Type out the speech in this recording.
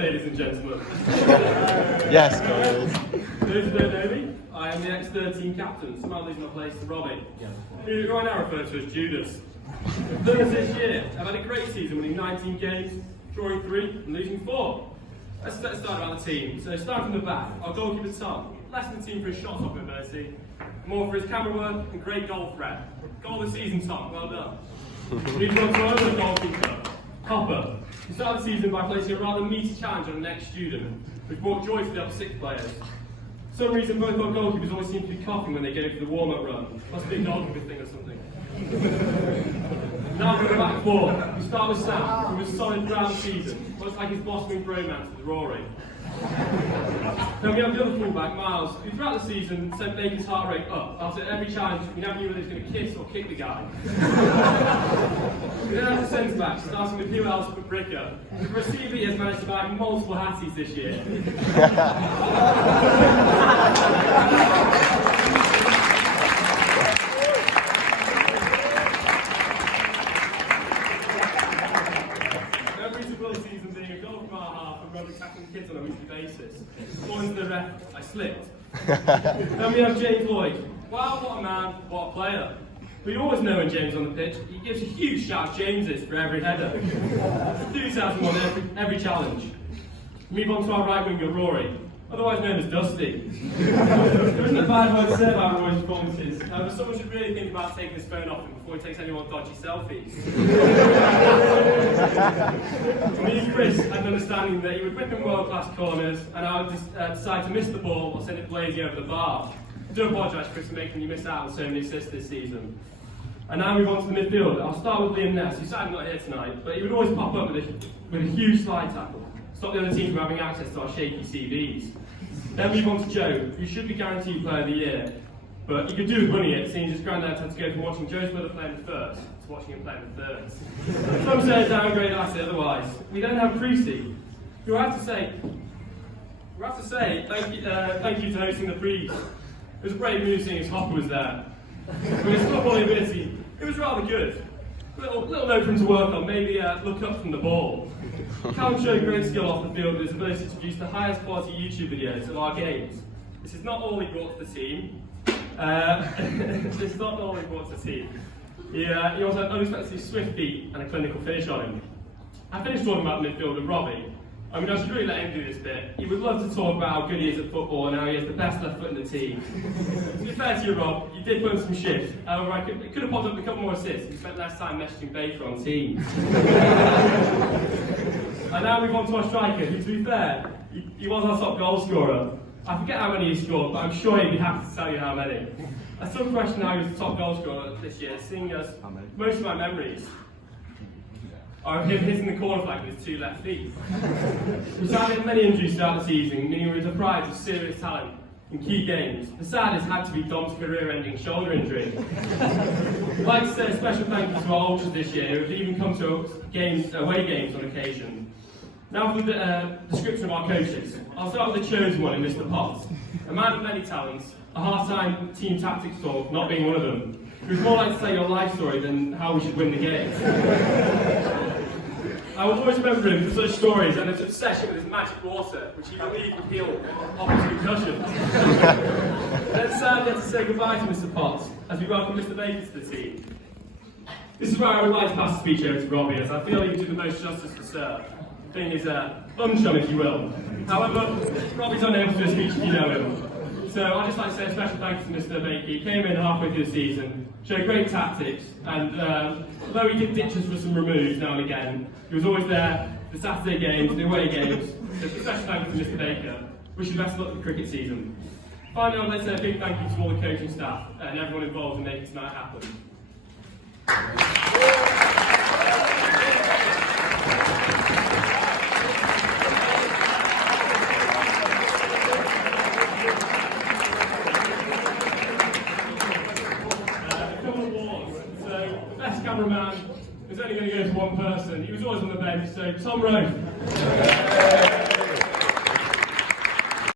ladies and gentlemen. Yes, guys. Those who don't know me, I am the ex-13 captain, somehow losing my place to Robbie, who I now refer to as Judas. Thus this year, I've had a great season, winning 19 games, drawing 3 and losing 4. Let's start about the team. So starting from the back, our goalkeeper Tom, less than the team for his shot stop ability, more for his camera work and great goal threat. Goal of the season, Tom, well done. Moving on to our other goalkeeper, Hopper. He started the season by placing a rather meaty challenge on an ex-student, which brought joy to the other 6 players. For some reason, both our goalkeepers always seem to be coughing when they go for the warm-up run. Must be a goalkeeper thing or something. Now for the back 4, we start with Sam, who was solid throughout the season, much like his blossoming bromance with Rory. Then we have the other fullback, Miles, who throughout the season sent Baker's heart rate up after every challenge we never knew whether he was going to kiss or kick the guy. We then have the centre back, starting with who else but Bricker, who for a CV has managed to buy multiple hatties this year. Season being a goal from our half and Robbie tackling kids on a weekly basis. According to the ref, I slipped. Then we have James Lloyd. Wow, what a man, what a player. We always know when James is on the pitch, he gives a huge shout Jameses for every header. Enthusiasm on every challenge. Move on to our right winger, Rory, otherwise known as Dusty. There isn't a bad word to say about Rory's performances, but someone should really think about taking his phone off him before he takes any more dodgy selfies. Me and Chris had an understanding that he would whip in world-class corners, and I would decide to miss the ball or send it blazing over the bar. I do apologise, Chris, for making you miss out on so many assists this season. And now we move on to the midfield. I'll start with Liam Ness, who's sadly not here tonight, but he would always pop up with a huge slide tackle, stop the other team from having access to our shaky CVs. Then move on to Joe, who should be guaranteed Player of the Year, but he could do with winning it, seeing his granddad had to go from watching Joe's brother play in the first to watching him play in the thirds. Some say downgrade, I say otherwise. We then have Creasy, who I have to say thank you for hosting the Prees. It was a brave move seeing as Hopper was there. But his footballing ability, it was rather good. Little note for him to work on, maybe look up from the ball. Callum showed great skill off the field with his ability to produce the highest quality YouTube videos of our games. This is not all he brought to the team. This is not all he brought to the team. He also had an unexpectedly swift feet and a clinical finish on him. I finished talking about the midfield with Robbie. I mean, I should really let him do this bit. He would love to talk about how good he is at football and how he has the best left foot in the team. To be fair to you, Rob, you did put in some shifts. However, it could have popped up with a couple more assists if you spent less time messaging Baker on Teams. And now we move on to our striker, who, to be fair, he was our top goal scorer. I forget how many he scored, but I'm sure he'd be happy to tell you how many. I still question how he was the top goal scorer this year, seeing as most of my memories are of him hitting the corner flag with his 2 left feet. He's had many injuries throughout the season, meaning he was deprived of serious talent in key games. The saddest had to be Dom's career-ending shoulder injury. I'd like to say a special thank you to our ultras this year, who have even come to away games on occasion. Now for the description of our coaches. I'll start with the chosen one in Mr. Potts, a man of many talents, a half-time team tactics talk not being one of them. He was more like to tell your life story than how we should win the game. I will always remember him for such stories and his obsession with his magic water, which he believed would heal Hoppers' concussion. Then sadly, I have to say goodbye to Mr. Potts as we welcome Mr. Baker to the team. This is where I would like to pass the speech over to Robbie, as I feel he can do the most justice to serve. Being his unchum, if you will. However, Robbie's unable to do a speech if you know him. So I'd just like to say a special thanks to Mr. Baker. He came in halfway through the season, showed great tactics, and although he did ditch us for some removes now and again, he was always there, the Saturday games, the away games. So a special thanks to Mr. Baker. Wish you the best of luck with the cricket season. Finally, I'd like to say a big thank you to all the coaching staff and everyone involved in making tonight happen. Cameraman was only going to go to one person. He was always on the bench, so Tom Rowe.